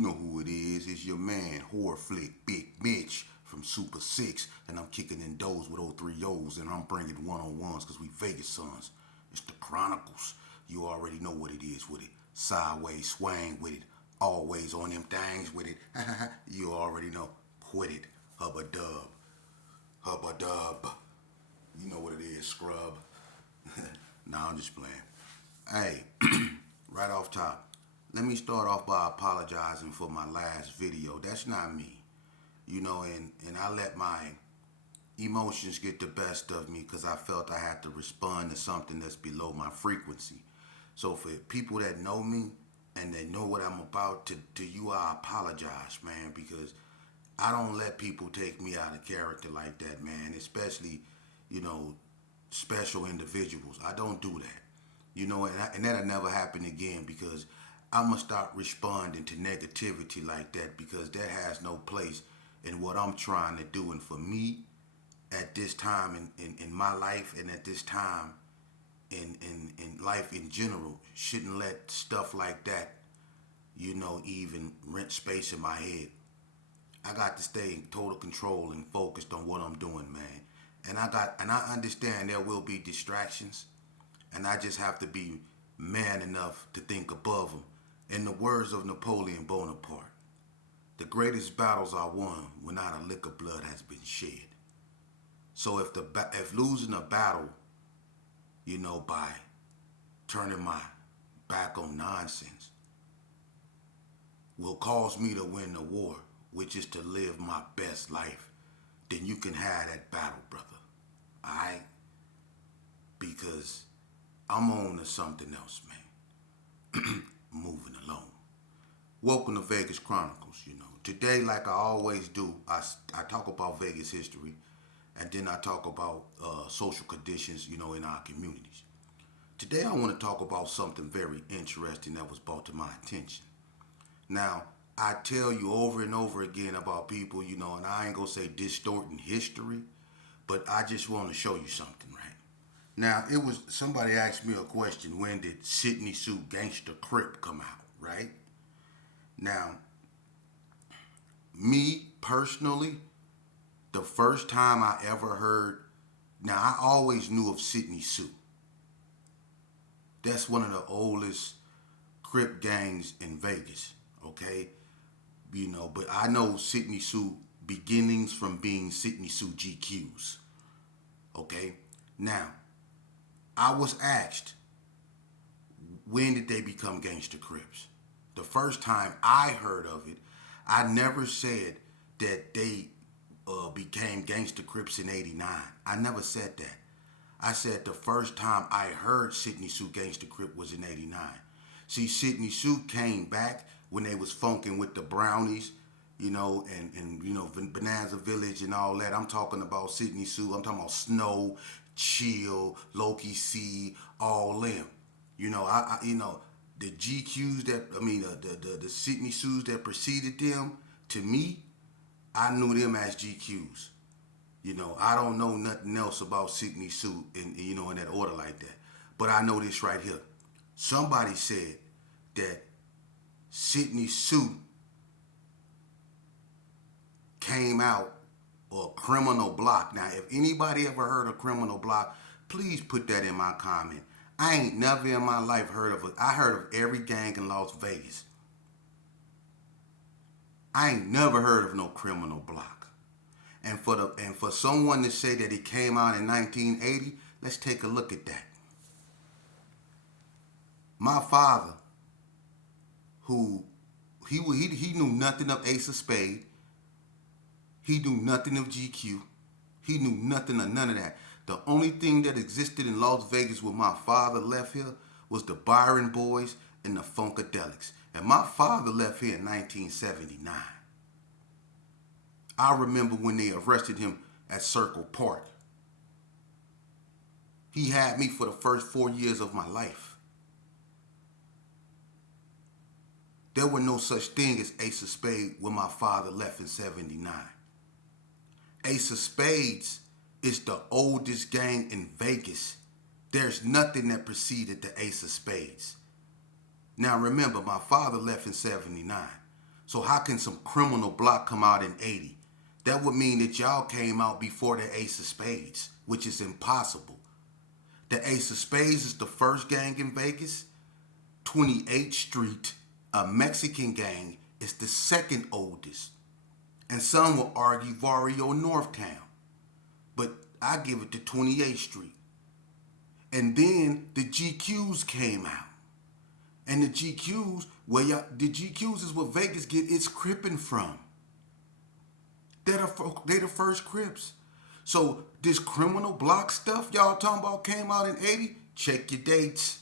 know who it is. It's your man, Horror Flick, Big Mitch from Super 6. And I'm kicking in doors with 03 and I'm bringing one-on-ones because we Vegas sons. It's the Chronicles. You already know what it is with it. Sideways swang with it. Always on them things with it. You already know. Quit it. Hubba dub. Hubba dub. You know what it is, scrub. Nah, I'm just playing. Hey, right off top, let me start off by apologizing for my last video. That's not me. And I let my emotions get the best of me because I felt I had to respond to something that's below my frequency. So for people that know me and they know what I'm about, to you I apologize, man, because I don't let people take me out of character like that, man, especially, special individuals. I don't do that. And that'll never happen again because I'm going to start responding to negativity like that because that has no place in what I'm trying to do. And for me, at this time in my life and at this time in life in general, shouldn't let stuff like that, even rent space in my head. I got to stay in total control and focused on what I'm doing, man. And I understand there will be distractions, and I just have to be man enough to think above them. In the words of Napoleon Bonaparte, the greatest battles are won when not a lick of blood has been shed. So if losing a battle, by turning my back on nonsense, will cause me to win the war, which is to live my best life, then you can have that battle, brother. Alright? Because I'm on to something else, man. Moving along. Welcome to Vegas Chronicles, Today, like I always do, I talk about Vegas history, and then I talk about social conditions, in our communities. Today, I want to talk about something very interesting that was brought to my attention. Now, I tell you over and over again about people, and I ain't gonna say distorting history, but I just want to show you something, right? Now, somebody asked me a question, when did Sydney Sue Gangsta Crip come out, right? Now, me personally, the first time I ever heard, now I always knew of Sydney Sue. That's one of the oldest Crip gangs in Vegas, okay? But I know Sydney Sue beginnings from being Sydney Sue GQs, okay? Now, I was asked, when did they become Gangsta Crips? The first time I heard of it, I never said that they became Gangsta Crips in '89. I never said that. I said the first time I heard Sydney Sue Gangsta Crip was in '89. See, Sydney Sue came back when they was funking with the Brownies, and Bonanza Village and all that. I'm talking about Sydney Sue. I'm talking about Snow, Chill, Loki C, all them. The GQs the Sydney Sues that preceded them, to me, I knew them as GQs. I don't know nothing else about Sydney Sue in that order like that. But I know this right here. Somebody said that Sydney Sue came out or Criminal Block. Now, if anybody ever heard of Criminal Block, please put that in my comment. I ain't never in my life heard of it. I heard of every gang in Las Vegas. I ain't never heard of no Criminal Block. And for someone to say that it came out in 1980, let's take a look at that. My father, who he knew nothing of Ace of Spade, he knew nothing of GQ, he knew nothing of none of that. The only thing that existed in Las Vegas when my father left here was the Byron Boys and the Funkadelics. And my father left here in 1979. I remember when they arrested him at Circle Park. He had me for the first 4 years of my life. There was no such thing as Ace of Spades when my father left in 79. Ace of Spades is the oldest gang in Vegas. There's nothing that preceded the Ace of Spades. Now remember, my father left in 79. So how can some criminal block come out in 80? That would mean that y'all came out before the Ace of Spades, which is impossible. The Ace of Spades is the first gang in Vegas. 28th Street, a Mexican gang, is the second oldest. And some will argue Barrio Northtown. But I give it to 28th Street. And then the GQs came out. And the GQs, the GQs is where Vegas get its crippin' from. They're the first Crips. So this criminal block stuff y'all talking about came out in 80, check your dates.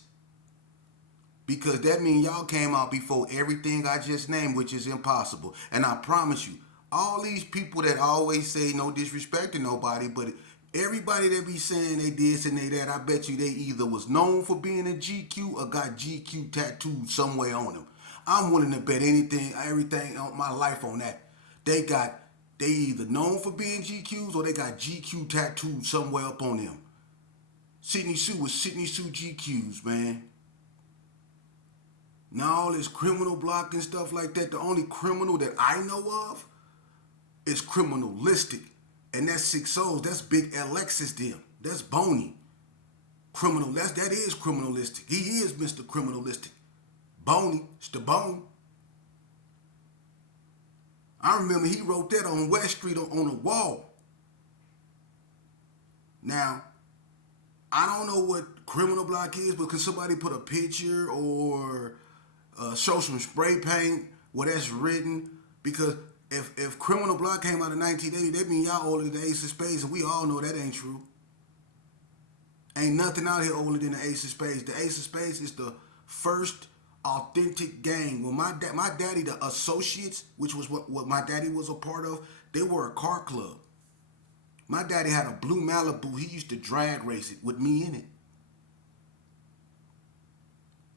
Because that means y'all came out before everything I just named, which is impossible. And I promise you, all these people that always say no disrespect to nobody, but everybody that be saying they this and they that, I bet you they either was known for being a GQ or got GQ tattooed somewhere on them. I'm willing to bet everything on my life on that. They either known for being GQs or they got GQ tattooed somewhere up on them. Sydney Sue was Sydney Sue GQs, man. Now all this criminal block and stuff like that, the only criminal that I know of is criminalistic. And that's 6 Souls. That's Big Alexis them. That's Boney. That is criminalistic. He is Mr. Criminalistic. Boney, it's the Bone. I remember he wrote that on West Street on a wall. Now, I don't know what criminal block is, but could somebody put a picture or show some spray paint where that's written? Because if criminal block came out in 1980, that means y'all older than the Ace of Spades, and we all know that ain't true. Ain't nothing out here older than the Ace of Spades. The Ace of Spades is the first authentic gang. When my daddy, the Associates, which was what my daddy was a part of, they were a car club. My daddy had a blue Malibu. He used to drag race it with me in it.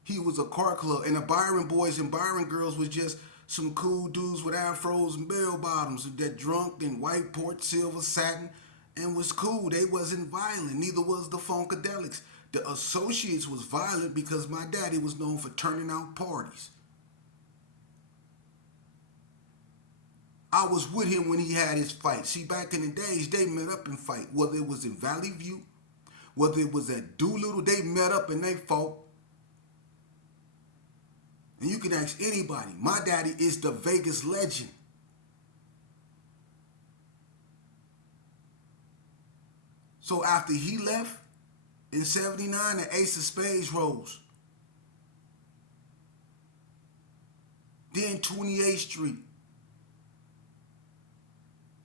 He was a car club, and the Byron boys and Byron girls was just some cool dudes with afros and bell bottoms that drunk in white port silver satin and was cool. They wasn't violent. Neither was the Funkadelics. The Associates was violent because my daddy was known for turning out parties. I was with him when he had his fight. See, back in the days, they met up and fight. Whether it was in Valley View, whether it was at Doolittle, they met up and they fought. And you can ask anybody. My daddy is the Vegas legend. So after he left, in 79, the Ace of Spades rose. Then 28th Street.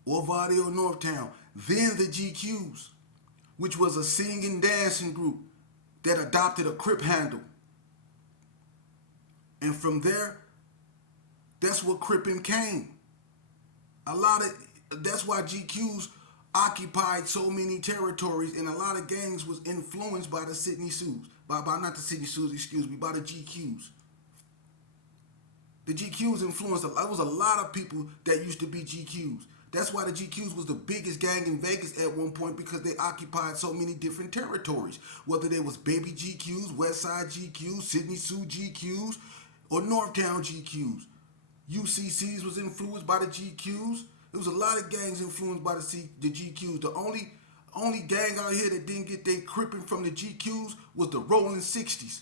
Or Barrio Northtown. Then the GQs, which was a singing and dancing group that adopted a Crip handle. And from there, that's what Crippin' came. That's why GQs occupied so many territories, and a lot of gangs was influenced by the Sydney Sues. By not the Sydney Sues, excuse me, by the GQs. The GQs influenced, there was a lot of people that used to be GQs. That's why the GQs was the biggest gang in Vegas at one point, because they occupied so many different territories. Whether they was Baby GQs, Westside GQs, Sydney Sue GQs, or Northtown GQs. UCCs was influenced by the GQs. There was a lot of gangs influenced by the GQs. The only gang out here that didn't get their cripping from the GQs was the Rolling 60s.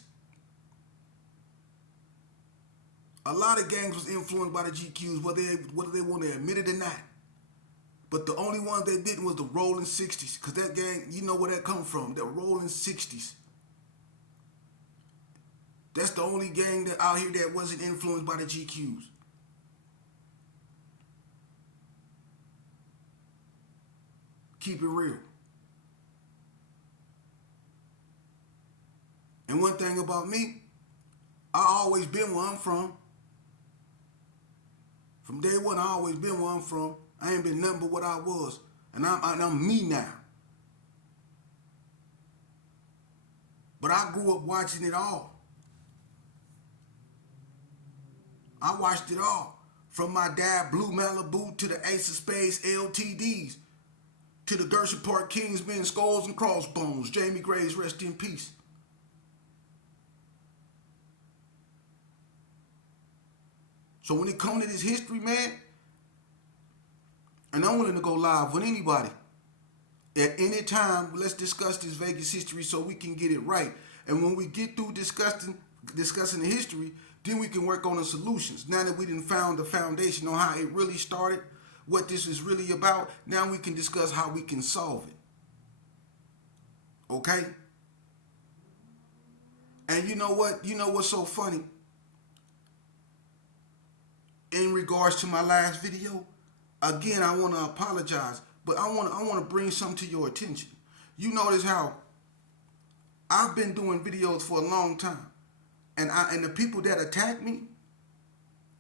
A lot of gangs was influenced by the GQs, whether they want to admit it or not. But the only one that didn't was the Rolling 60s. Because that gang, you know where that come from, the Rolling 60s. That's the only gang that out here that wasn't influenced by the GQs. Keep it real. And one thing about me, I always been where I'm from. From day one, I always been where I'm from. I ain't been nothing but what I was. And I'm me now. But I grew up watching it all. I watched it all. From my dad, Blue Malibu, to the Ace of Spades LTDs, to the Gershon Park Kingsmen, Skulls and Crossbones, Jamie Graves, rest in peace. So when it comes to this history, man, and I'm willing to go live with anybody at any time, let's discuss this Vegas history so we can get it right. And when we get through discussing the history, then we can work on the solutions. Now that we done found the foundation on how it really started, what this is really about, now we can discuss how we can solve it. Okay? And you know what? You know what's so funny? In regards to my last video, again, I want to apologize, but I want to bring something to your attention. You notice how I've been doing videos for a long time, and the people that attack me,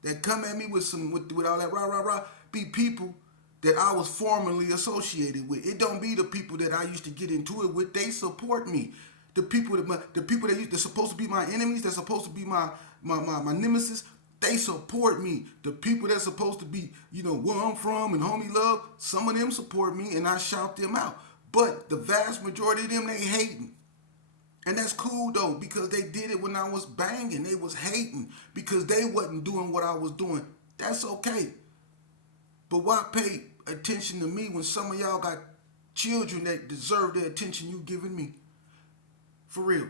that come at me with all that rah rah rah, be people that I was formerly associated with. It don't be the people that I used to get into it with. They support me. The people they're supposed to be my enemies, they're supposed to be my nemesis. They support me. The people that's supposed to be, where I'm from and homie love, some of them support me and I shout them out. But the vast majority of them, they hating. And that's cool though, because they did it when I was banging. They was hating because they wasn't doing what I was doing. That's okay. But why pay attention to me when some of y'all got children that deserve the attention you giving me? For real.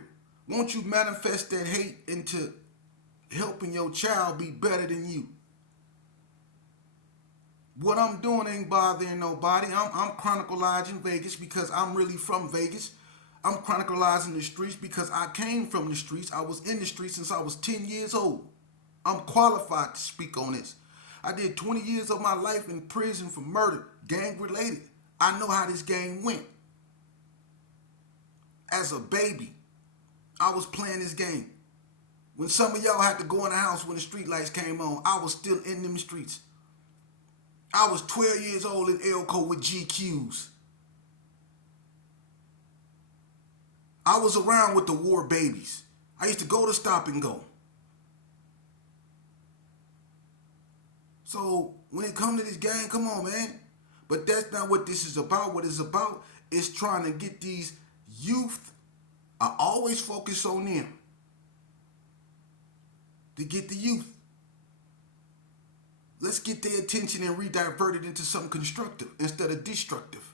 Won't you manifest that hate into helping your child be better than you? What I'm doing ain't bothering nobody. I'm chronicalizing Vegas because I'm really from Vegas. I'm chronicalizing the streets because I came from the streets. I was in the streets since I was 10 years old. I'm qualified to speak on this. I did 20 years of my life in prison for murder, gang related. I know how this game went. As a baby, I was playing this game. When some of y'all had to go in the house when the street lights came on, I was still in them streets. I was 12 years old in Elko with GQs. I was around with the war babies. I used to go to Stop and Go. So when it comes to this game, come on, man. But that's not what this is about. What it's about is trying to get these youth. I always focus on them. To get the youth. Let's get their attention and redivert it into something constructive instead of destructive.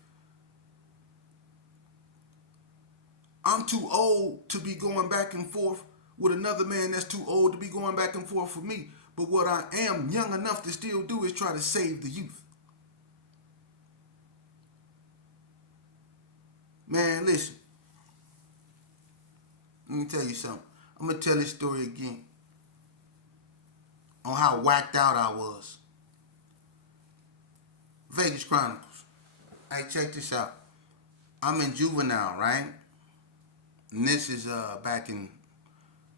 I'm too old to be going back and forth with another man that's too old to be going back and forth for me. But what I am young enough to still do is try to save the youth. Man, listen. Let me tell you something. I'm going to tell this story again on how whacked out I was. Vegas Chronicles. Hey, check this out. I'm in juvenile, right? And this is back in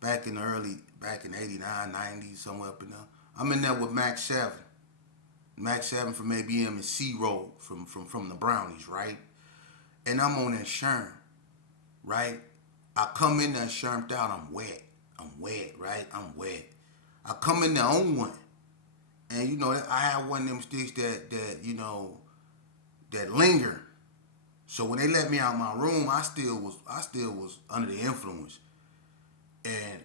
89, 90, somewhere up in there. I'm in there with Max 7. Max 7 from ABM and C-Roll from the Brownies, right? And I'm on that Sherm, right? I come in there shermed out, I'm wet, right? I'm wet. I come in there on one. And I have one of them sticks that linger. So when they let me out of my room, I still was under the influence. And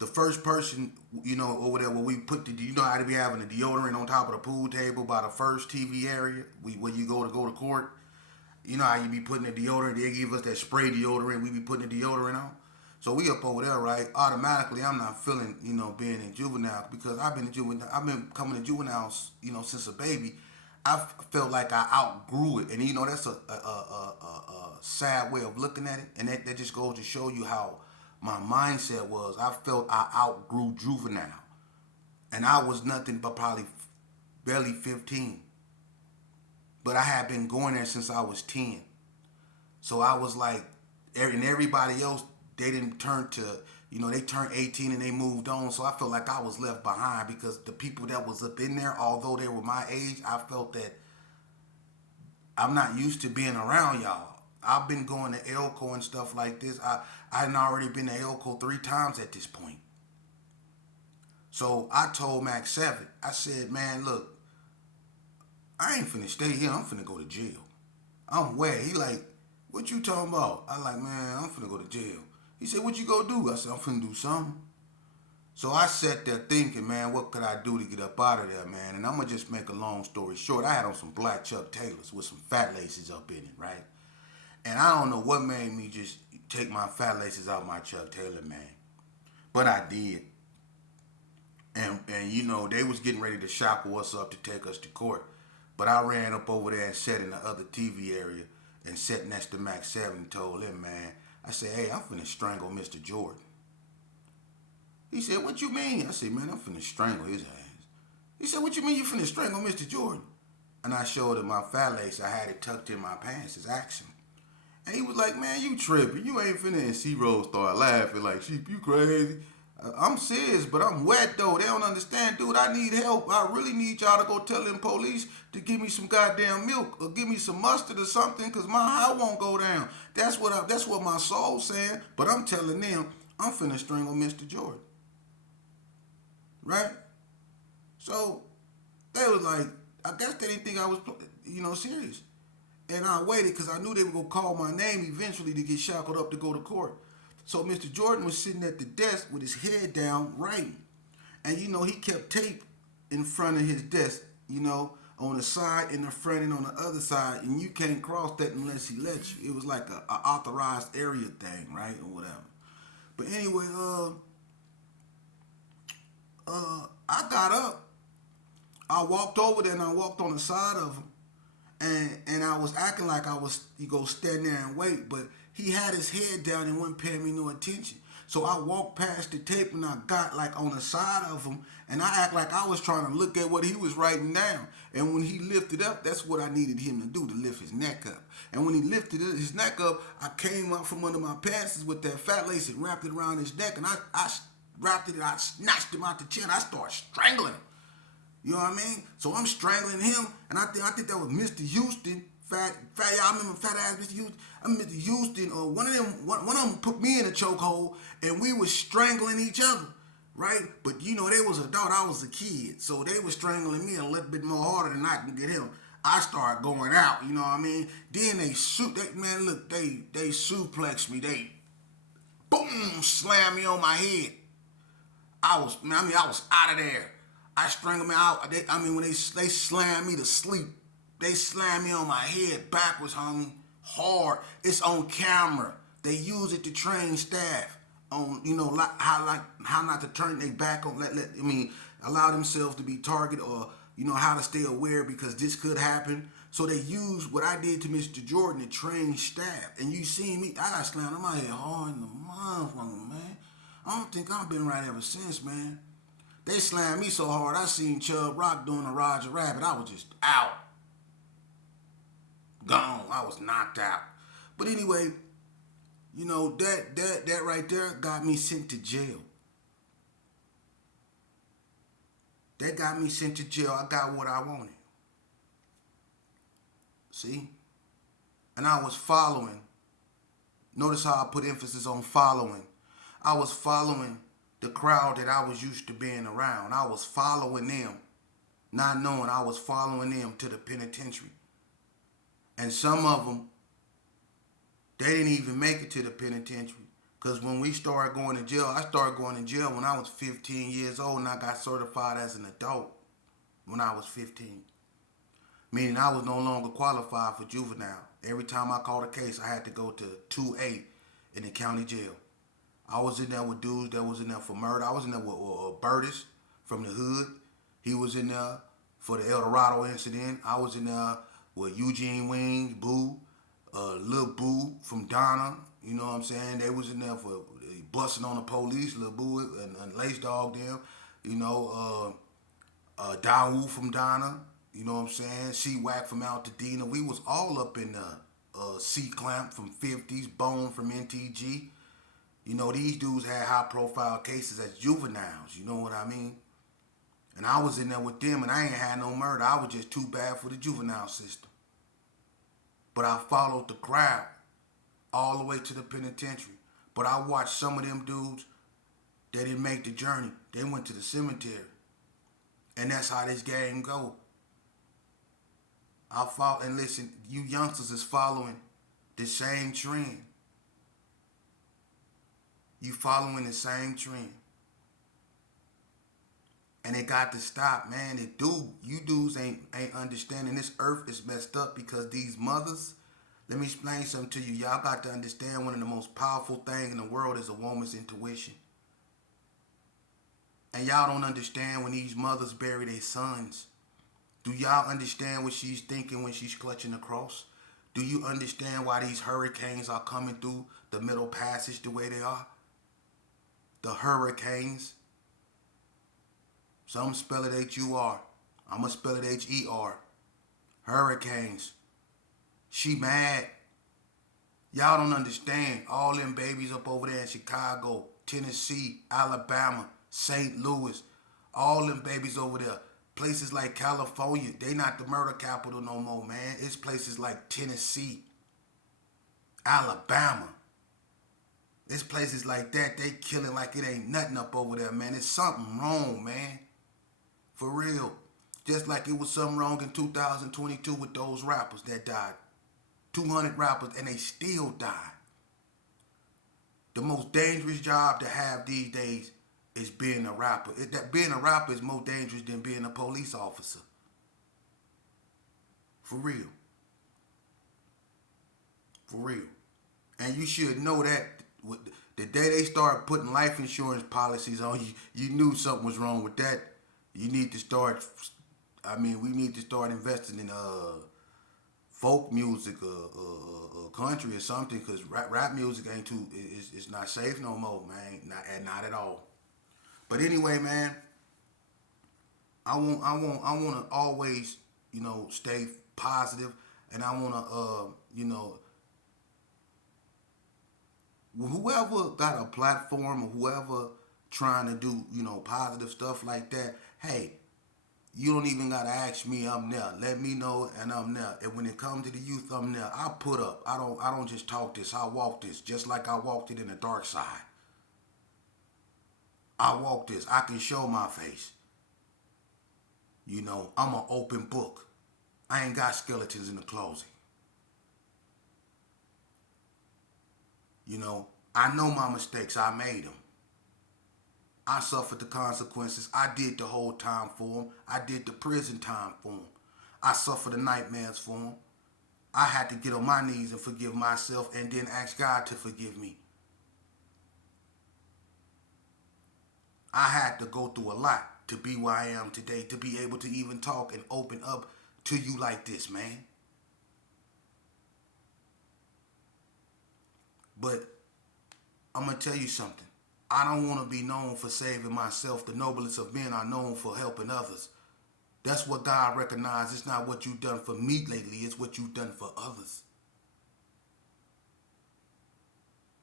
the first person, over there where we put how to be having the deodorant on top of the pool table by the first TV area, where you go to court. You know how you be putting the deodorant, they give us that spray deodorant, we be putting the deodorant on. So we up over there, right? Automatically, I'm not feeling, being in juvenile because I've been coming to juveniles, since a baby. I felt like I outgrew it, and that's a sad way of looking at it, and that just goes to show you how my mindset was. I felt I outgrew juvenile, and I was nothing but probably barely 15, but I had been going there since I was 10. So I was like, and everybody else, they didn't turn to, they turned 18 and they moved on. So I felt like I was left behind because the people that was up in there, although they were my age, I felt that I'm not used to being around y'all. I've been going to Elko and stuff like this. I had already been to Elko 3 times at this point. So I told Max 7, I said, man, look, I ain't finna stay here. I'm finna go to jail. I'm wet. He like, what you talking about? I like, man, I'm finna go to jail. He said, what you gonna do? I said, I'm finna do something. So I sat there thinking, man, what could I do to get up out of there, man? And I'm gonna just make a long story short. I had on some black Chuck Taylors with some fat laces up in it, right? And I don't know what made me just take my fat laces out my Chuck Taylor, man. But I did. And you know, they was getting ready to shackle us up to take us to court. But I ran up over there and sat in the other TV area and sat next to Mac 7 and told him, man, I said, hey, I'm finna strangle Mr. Jordan. He said, what you mean? I said, man, I'm finna strangle his ass. He said, what you mean you finna strangle Mr. Jordan? And I showed him my fat lace. I had it tucked in my pants as action. And he was like, man, you tripping. You ain't finna. And C-Rose started laughing like, sheep, you crazy. I'm serious, but I'm wet though. They don't understand, dude. I need help. I really need y'all to go tell them police to give me some goddamn milk or give me some mustard or something, cause my high won't go down. That's what my soul's saying. But I'm telling them I'm finna strangle Mr. Jordan, right? So they was like, I guess they didn't think I was, serious. And I waited because I knew they were gonna call my name eventually to get shackled up to go to court. So Mr. Jordan was sitting at the desk with his head down writing. And he kept tape in front of his desk, on the side, in the front, and on the other side. And you can't cross that unless he lets you. It was like a authorized area thing, right? Or whatever. But anyway, I got up. I walked over there and I walked on the side of him. And I was acting like I was, stand there and wait. But he had his head down and wasn't paying me no attention. So I walked past the tape and I got like on the side of him and I act like I was trying to look at what he was writing down. And when he lifted up, that's what I needed him to do, to lift his neck up. And when he lifted his neck up, I came up from under my pants with that fat lace and wrapped it around his neck. And I wrapped it, I snatched him out the chin. I started strangling him. You know what I mean? So I'm strangling him, and I think that was Mr. Houston, fat. Y'all remember fat ass Mr. Houston? I'm Mr. Houston, or one of them put me in a chokehold, and we was strangling each other, right? But they was adult, I was a kid, so they was strangling me a little bit more harder than I can get him. I started going out, you know what I mean? Then they suplexed me, they boom slammed me on my head. I was out of there. I strangled me out. When they slammed me to sleep, they slammed me on my head backwards, homie, hard. It's on camera. They use it to train staff on, how not to turn their back on, allow themselves to be targeted, or, how to stay aware because this could happen. So they use what I did to Mr. Jordan to train staff. And you see me, I got slammed on my head hard in the motherfucker, man. I don't think I've been right ever since, man. They slammed me so hard, I seen Chubb Rock doing a Roger Rabbit. I was just out. Gone. I was knocked out. But anyway, that right there got me sent to jail. That got me sent to jail. I got what I wanted. See? And I was following. Notice how I put emphasis on following. I was following the crowd that I was used to being around. I was following them, not knowing I was following them to the penitentiary. And some of them, they didn't even make it to the penitentiary. Because when we started going to jail, I started going to jail when I was 15 years old and I got certified as an adult when I was 15. Meaning I was no longer qualified for juvenile. Every time I caught a case, I had to go to 2A in the county jail. I was in there with dudes that was in there for murder. I was in there with Burtis from the hood. He was in there for the El Dorado incident. I was in there with Eugene Wings, Boo, Lil Boo from Donna. You know what I'm saying? They was in there for busting on the police, Lil Boo and Lace Dog them. Dawu from Donna. You know what I'm saying? C-Wack from Altadena. We was all up in the C-Clamp from 50s, Bone from NTG. These dudes had high-profile cases as juveniles. You know what I mean? And I was in there with them, and I ain't had no murder. I was just too bad for the juvenile system. But I followed the crowd all the way to the penitentiary. But I watched some of them dudes that didn't make the journey. They went to the cemetery. And that's how this game go. And listen, you youngsters is following the same trend. You following the same trend. And it got to stop, man. You dudes ain't understanding. This earth is messed up because these mothers. Let me explain something to you. Y'all got to understand one of the most powerful things in the world is a woman's intuition. And y'all don't understand when these mothers bury their sons. Do y'all understand what she's thinking when she's clutching the cross? Do you understand why these hurricanes are coming through the middle passage the way they are? The hurricanes. Some spell it H-U-R. I'm going to spell it H-E-R. Hurricanes. She mad. Y'all don't understand. All them babies up over there in Chicago, Tennessee, Alabama, St. Louis. All them babies over there. Places like California, they not the murder capital no more, man. It's places like Tennessee, Alabama. It's places like that. They killing like it ain't nothing up over there, man. It's something wrong, man. For real. Just like it was something wrong in 2022 with those rappers that died. 200 rappers and they still died. The most dangerous job to have these days is being a rapper. Being a rapper is more dangerous than being a police officer. For real. For real. And you should know that the day they start putting life insurance policies on you, you knew something was wrong with that. You need to start, we need to start investing in folk music or country or something, because rap music ain't it's not safe no more, man. Not at all. But anyway, man, I want to always, stay positive, and I want to, whoever got a platform or whoever trying to do, positive stuff like that, hey, you don't even gotta ask me, I'm there. Let me know and I'm there. And when it comes to the youth, I'm there. I put up. I don't just talk this, I walk this, just like I walked it in the dark side. I walk this. I can show my face. I'm an open book. I ain't got skeletons in the closet. I know my mistakes. I made them. I suffered the consequences. I did the whole time for them. I did the prison time for them. I suffered the nightmares for them. I had to get on my knees and forgive myself and then ask God to forgive me. I had to go through a lot to be where I am today, to be able to even talk and open up to you like this, man. But I'm going to tell you something. I don't want to be known for saving myself. The noblest of men are known for helping others. That's what God recognizes. It's not what you've done for me lately. It's what you've done for others.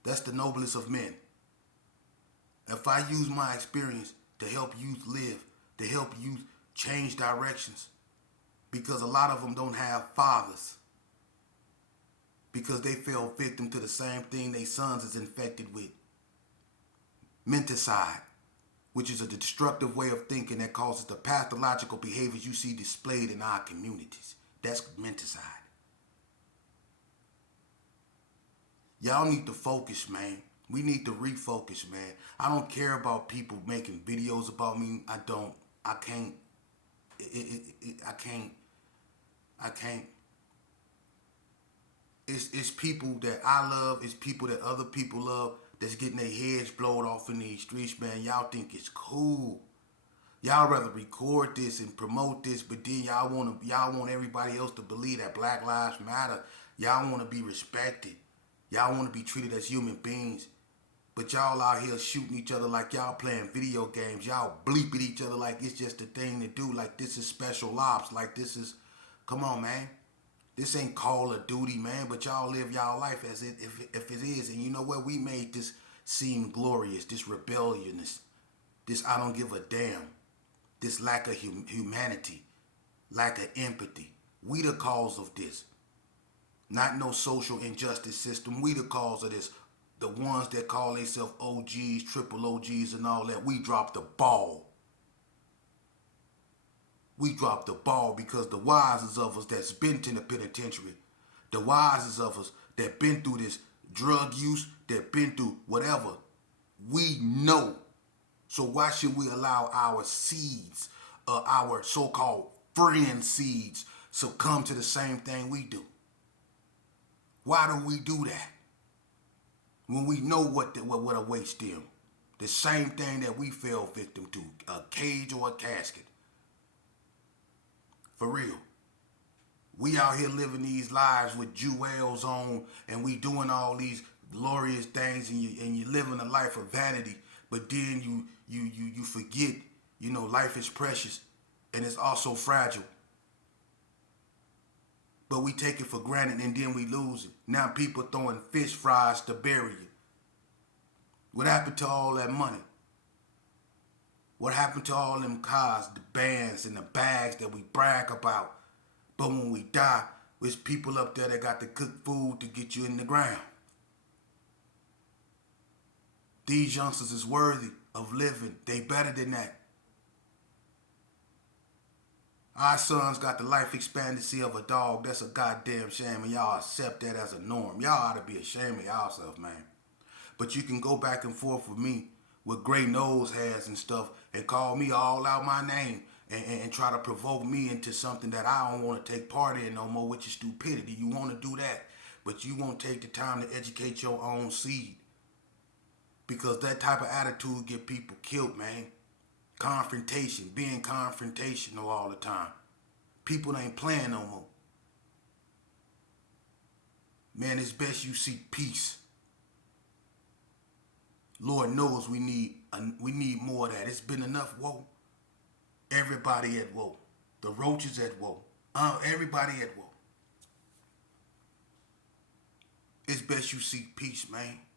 That's the noblest of men. If I use my experience to help youth live, to help youth change directions, because a lot of them don't have fathers, because they fell victim to the same thing their sons is infected with. Menticide, which is a destructive way of thinking that causes the pathological behaviors you see displayed in our communities. That's menticide. Y'all need to focus, man. We need to refocus, man. I don't care about people making videos about me. I don't. I can't. I can't. It's people that I love. It's people that other people love that's getting their heads blown off in these streets, man. Y'all think it's cool. Y'all rather record this and promote this, but then y'all want everybody else to believe that Black Lives Matter. Y'all want to be respected. Y'all want to be treated as human beings. But y'all out here shooting each other like y'all playing video games. Y'all bleep at each other like it's just a thing to do. Like this is special ops. Like this is, come on, man. This ain't Call of Duty, man. But y'all live y'all life as if it is. And you know what? We made this seem glorious. This rebelliousness. This I don't give a damn. This lack of humanity. Lack of empathy. We the cause of this. Not no social injustice system. We the cause of this. The ones that call themselves OGs, triple OGs and all that, we dropped the ball. We dropped the ball because the wisest of us that's been to the penitentiary, the wisest of us that been through this drug use, that been through whatever, we know So why should we allow our seeds, our so-called friend seeds, succumb to the same thing we do? Why do we do that when we know what awaits them? The same thing that we fell victim to, a cage or a casket. For real. We out here living these lives with jewels on, and we doing all these glorious things, and you living a life of vanity. But then you forget, life is precious, and it's also fragile. But we take it for granted, and then we lose it. Now people throwing fish fries to bury you. What happened to all that money? What happened to all them cars, the bands, and the bags that we brag about? But when we die, there's people up there that got to cook food to get you in the ground. These youngsters is worthy of living. They better than that. Our sons got the life expectancy of a dog. That's a goddamn shame, and y'all accept that as a norm. Y'all ought to be ashamed of yourself, man. But you can go back and forth with me with gray nose hairs and stuff and call me all out my name and try to provoke me into something that I don't want to take part in no more, which is stupidity. You want to do that, but you won't take the time to educate your own seed, because that type of attitude get people killed, man. Confrontation, being confrontational all the time. People ain't playing no more. Man, it's best you seek peace. Lord knows we need more of that. It's been enough woe. Everybody at woe. The roaches at woe. Everybody at woe. It's best you seek peace, man.